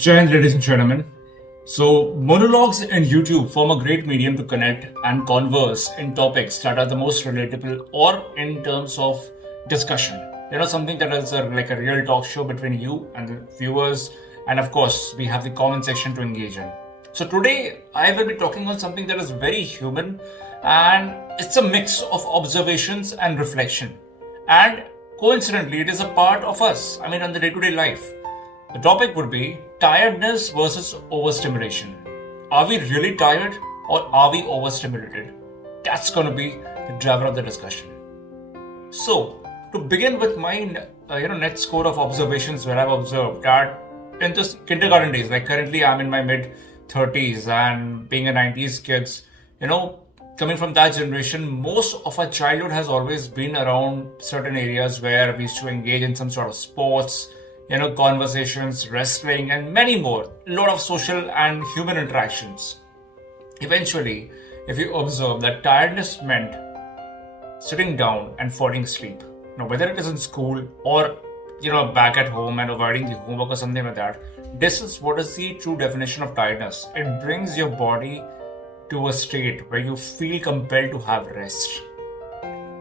Jai Hind, ladies and gentlemen. So, monologues in YouTube form a great medium to connect and converse in topics that are the most relatable or in terms of discussion. Something that is like a real talk show between you and the viewers. And of course, we have the comment section to engage in. So, today I will be talking on something that is very human and it's a mix of observations and reflection. And coincidentally, it is a part of us, on the day to day life. The topic would be tiredness versus overstimulation. Are we really tired or are we overstimulated? That's going to be the driver of the discussion. So, to begin with my net score of observations where I've observed that in this kindergarten days, like currently I'm in my mid 30s and being a 90s kids, coming from that generation, most of our childhood has always been around certain areas where we used to engage in some sort of sports, conversations, wrestling, and many more. A lot of social and human interactions. Eventually, if you observe that tiredness meant sitting down and falling asleep. Now, whether it is in school or back at home and avoiding the homework or something like that, this is what is the true definition of tiredness. It brings your body to a state where you feel compelled to have rest.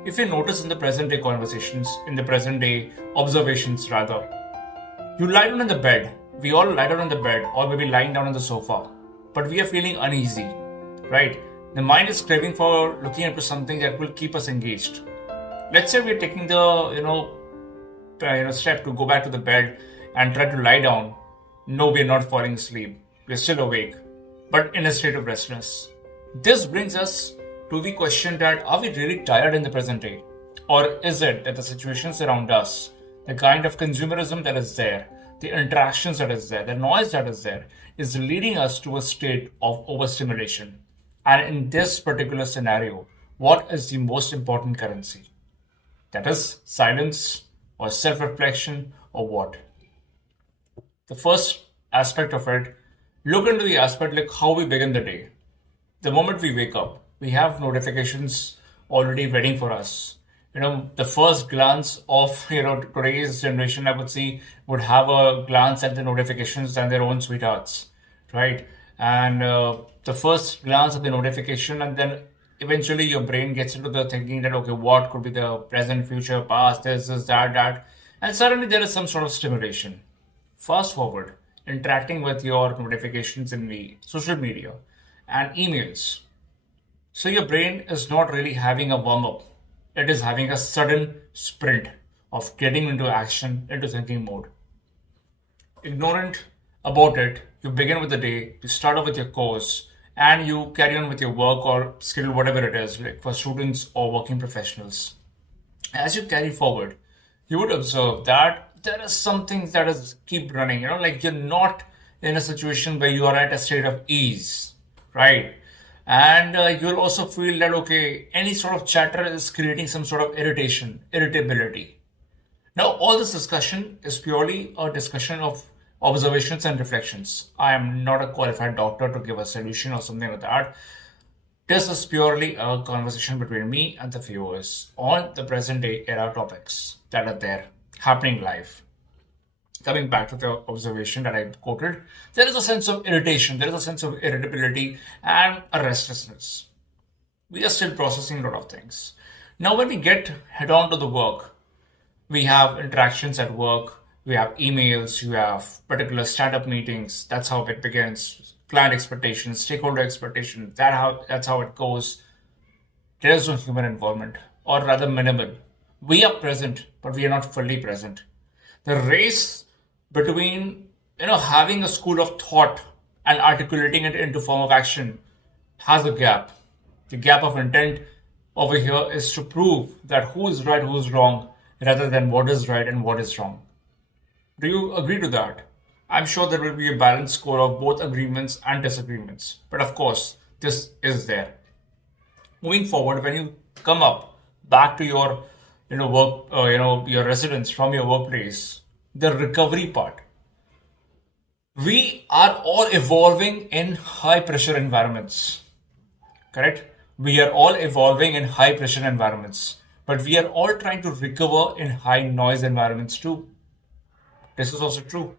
If you notice in the present day conversations, in the present day observations rather, you lie down in the bed. We all lie down in the bed or maybe lying down on the sofa. But we are feeling uneasy, right? The mind is craving for looking into something that will keep us engaged. Let's say we're taking the, step to go back to the bed and try to lie down. No, we're not falling asleep. We're still awake, but in a state of restlessness. This brings us to the question that are we really tired in the present day? Or is it that the situations around us, the kind of consumerism that is there, the interactions that is there, the noise that is there, is leading us to a state of overstimulation. And in this particular scenario, what is the most important currency? That is silence or self-reflection or what? The first aspect of it, look into the aspect like how we begin the day. The moment we wake up, we have notifications already waiting for us. The first glance of, today's generation, I would say, would have a glance at the notifications and their own sweethearts, right? And the first glance at the notification, and then eventually your brain gets into the thinking that, okay, what could be the present, future, past, this, that, and suddenly there is some sort of stimulation. Fast forward, interacting with your notifications in the social media and emails. So your brain is not really having a warm-up. It is having a sudden sprint of getting into action, into thinking mode. Ignorant about it, you begin with the day, you start off with your course, and you carry on with your work or skill, whatever it is, like for students or working professionals. As you carry forward, you would observe that there is something that is keep running, like you're not in a situation where you are at a state of ease, right? And you'll also feel that, okay, any sort of chatter is creating some sort of irritability. Now, all this discussion is purely a discussion of observations and reflections. I am not a qualified doctor to give a solution or something like that. This is purely a conversation between me and the viewers on the present day era topics that are there, happening live. Coming back to the observation that I quoted, there is a sense of irritation, there is a sense of irritability and a restlessness. We are still processing a lot of things. Now, when we get head on to the work, we have interactions at work, we have emails, you have particular startup meetings. That's how it begins. Client expectations, stakeholder expectations, that's how it goes. There is no human involvement, or rather minimal. We are present, but we are not fully present. The race between having a school of thought and articulating it into form of action has a gap. The gap of intent over here is to prove that who is right, who is wrong, rather than what is right and what is wrong. Do you agree to that? I'm sure there will be a balanced score of both agreements and disagreements. But of course, this is there. Moving forward, when you come up back to your work, your residence from your workplace, the recovery part. We are all evolving in high pressure environments, correct? We are all evolving in high pressure environments, but we are all trying to recover in high noise environments too. This is also true.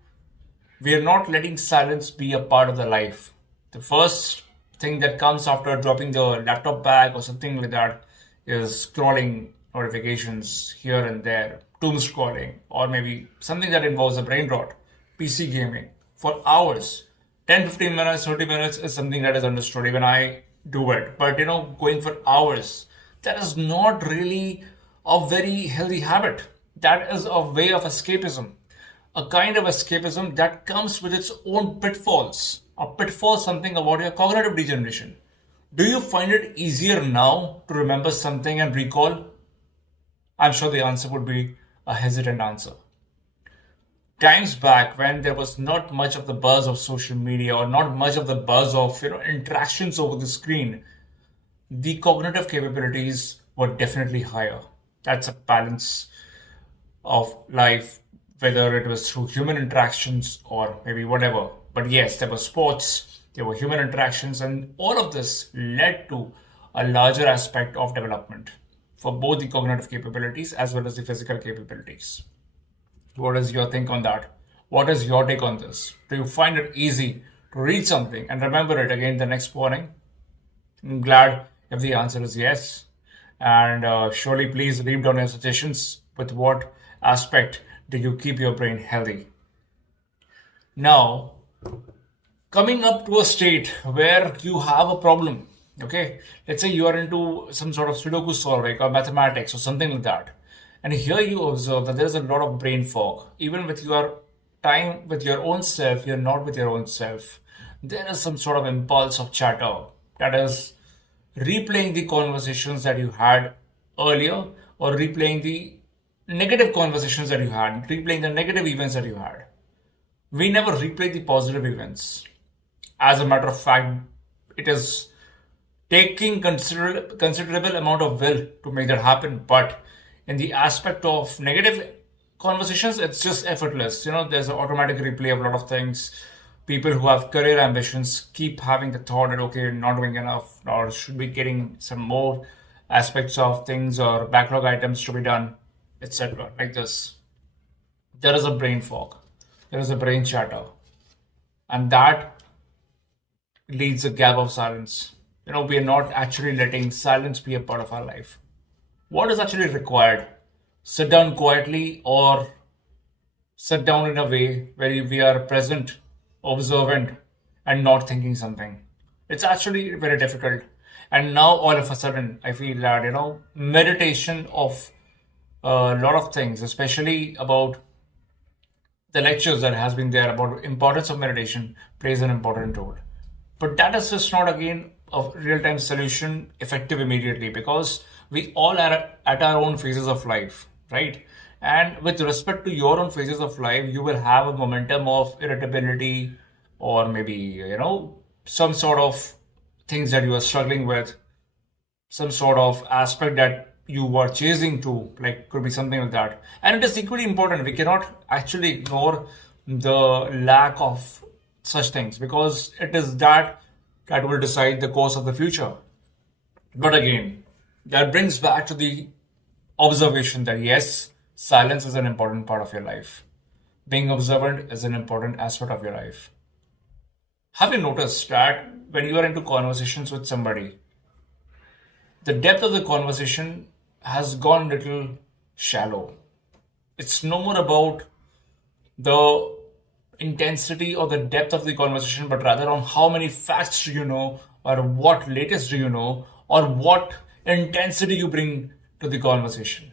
We are not letting silence be a part of the life. The first thing that comes after dropping the laptop bag or something like that is scrolling notifications here and there, doom scrolling, or maybe something that involves a brain rot, PC gaming for hours. 10, 15 minutes, 30 minutes is something that is understood. Even I do it. But going for hours, that is not really a very healthy habit. That is a way of escapism, a kind of escapism that comes with its own pitfalls. A pitfall, something about your cognitive degeneration. Do you find it easier now to remember something and recall? I'm sure the answer would be a hesitant answer. Times back when there was not much of the buzz of social media or not much of the buzz of interactions over the screen, the cognitive capabilities were definitely higher. That's a balance of life, whether it was through human interactions or maybe whatever. But yes, there were sports, there were human interactions, and all of this led to a larger aspect of development for both the cognitive capabilities as well as the physical capabilities. What is your think on that? What is your take on this? Do you find it easy to read something and remember it again the next morning? I'm glad if the answer is yes. And surely please leave down your suggestions with what aspect do you keep your brain healthy. Now, coming up to a state where you have a problem, okay? Let's say you are into some sort of Sudoku solving or mathematics or something like that. And here you observe that there is a lot of brain fog. Even with your time with your own self, you're not with your own self. There is some sort of impulse of chatter that is replaying the conversations that you had earlier or replaying the negative conversations that you had, replaying the negative events that you had. We never replay the positive events. As a matter of fact, it is taking considerable amount of will to make that happen. But in the aspect of negative conversations, it's just effortless. There's an automatic replay of a lot of things. People who have career ambitions keep having the thought that, okay, not doing enough, or should be getting some more aspects of things or backlog items to be done, etc. Like this. There is a brain fog. There is a brain chatter. And that leads a gap of silence. We are not actually letting silence be a part of our life. What is actually required? Sit down quietly or sit down in a way where we are present, observant, and not thinking something. It's actually very difficult. And now all of a sudden, I feel that, meditation of a lot of things, especially about the lectures that has been there about importance of meditation plays an important role. But that is just not again a real-time solution effective immediately because we all are at our own phases of life, right? And with respect to your own phases of life, you will have a momentum of irritability or maybe, some sort of things that you are struggling with, some sort of aspect that you are chasing to, like could be something like that. And it is equally important. We cannot actually ignore the lack of such things because it is that will decide the course of the future. But again, that brings back to the observation that yes, silence is an important part of your life. Being observant is an important aspect of your life. Have you noticed that when you are into conversations with somebody, the depth of the conversation has gone a little shallow? It's no more about the intensity or the depth of the conversation, but rather on how many facts do you know, or what latest do you know, or what intensity you bring to the conversation.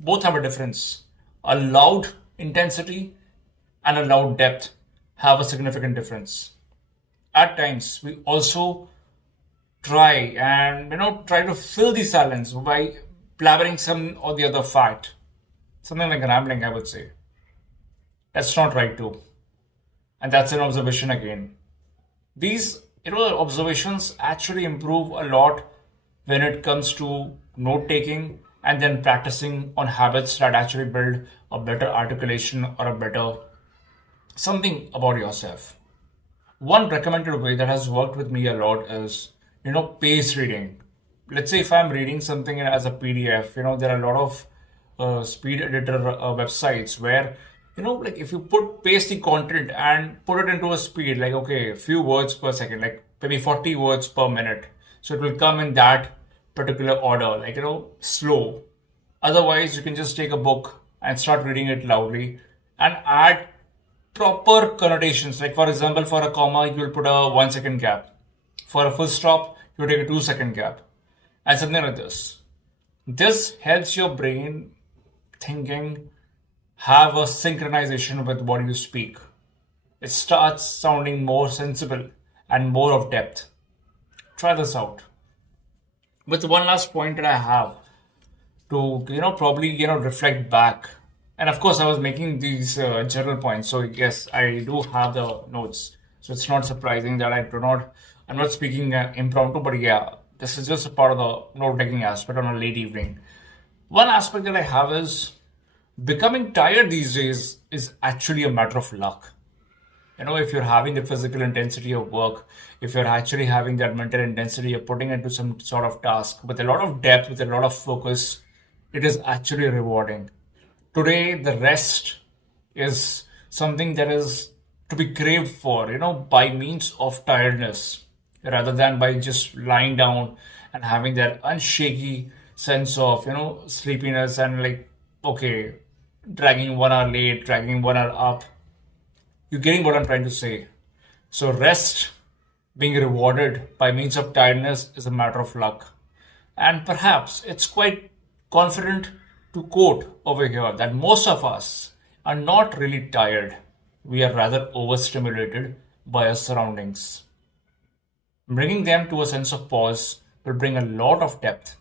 Both have a difference. A loud intensity and a loud depth have a significant difference. At times, we also try to fill the silence by blabbering some or the other fact. Something like rambling, I would say. That's not right too. And that's an observation again. These observations actually improve a lot when it comes to note taking and then practicing on habits that actually build a better articulation or a better something about yourself. One recommended way that has worked with me a lot is, pace reading. Let's say if I'm reading something as a PDF, there are a lot of speed editor websites where, like if you paste the content and put it into a speed, like, okay, few words per second, like maybe 40 words per minute. So it will come in that particular order, like, slow. Otherwise, you can just take a book and start reading it loudly and add proper connotations. Like, for example, for a comma, you will put a 1 second gap. For a full stop, you take a 2 second gap. And something like this. This helps your brain thinking have a synchronization with what you speak. It starts sounding more sensible and more of depth. Try this out. With one last point that I have to, probably, reflect back. And of course, I was making these general points. So yes, I do have the notes. So it's not surprising that I'm not speaking impromptu, but yeah, this is just a part of the note-taking aspect on a late evening. One aspect that I have is becoming tired these days is actually a matter of luck. If you're having the physical intensity of work, if you're actually having that mental intensity you're putting into some sort of task with a lot of depth, with a lot of focus, it is actually rewarding. Today, the rest is something that is to be craved for, by means of tiredness, rather than by just lying down and having that unshaky sense of, sleepiness and like, okay, dragging 1 hour late, dragging 1 hour up. You're getting what I'm trying to say. So rest being rewarded by means of tiredness is a matter of luck. And perhaps it's quite confident to quote over here that most of us are not really tired. We are rather overstimulated by our surroundings. Bringing them to a sense of pause will bring a lot of depth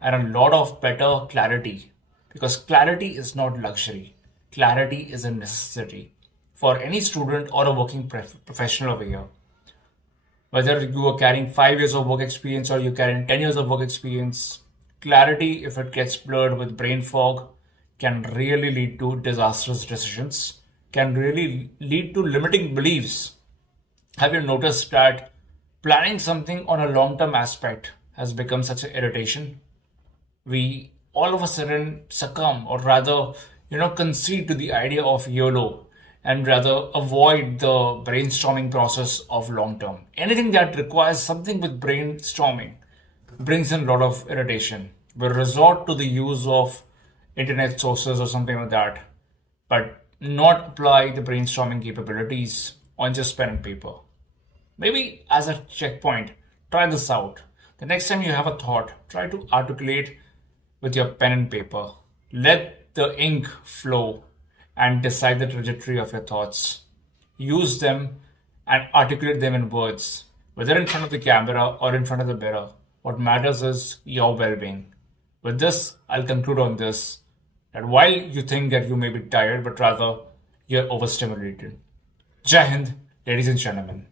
and a lot of better clarity, because clarity is not luxury. Clarity is a necessity for any student or a working professional over here. Whether you are carrying 5 years of work experience or you're carrying 10 years of work experience, clarity, if it gets blurred with brain fog, can really lead to disastrous decisions, can really lead to limiting beliefs. Have you noticed that planning something on a long-term aspect has become such an irritation? We all of a sudden succumb, or rather, concede to the idea of YOLO and rather avoid the brainstorming process of long term. Anything that requires something with brainstorming brings in a lot of irritation. We resort to the use of internet sources or something like that, but not apply the brainstorming capabilities on just pen and paper. Maybe as a checkpoint, try this out. The next time you have a thought, try to articulate with your pen and paper. Let the ink flow and decide the trajectory of your thoughts. Use them and articulate them in words, whether in front of the camera or in front of the mirror. What matters is your well-being. With this, I'll conclude on this, that while you think that you may be tired, but rather you're overstimulated. Jai Hind, ladies and gentlemen.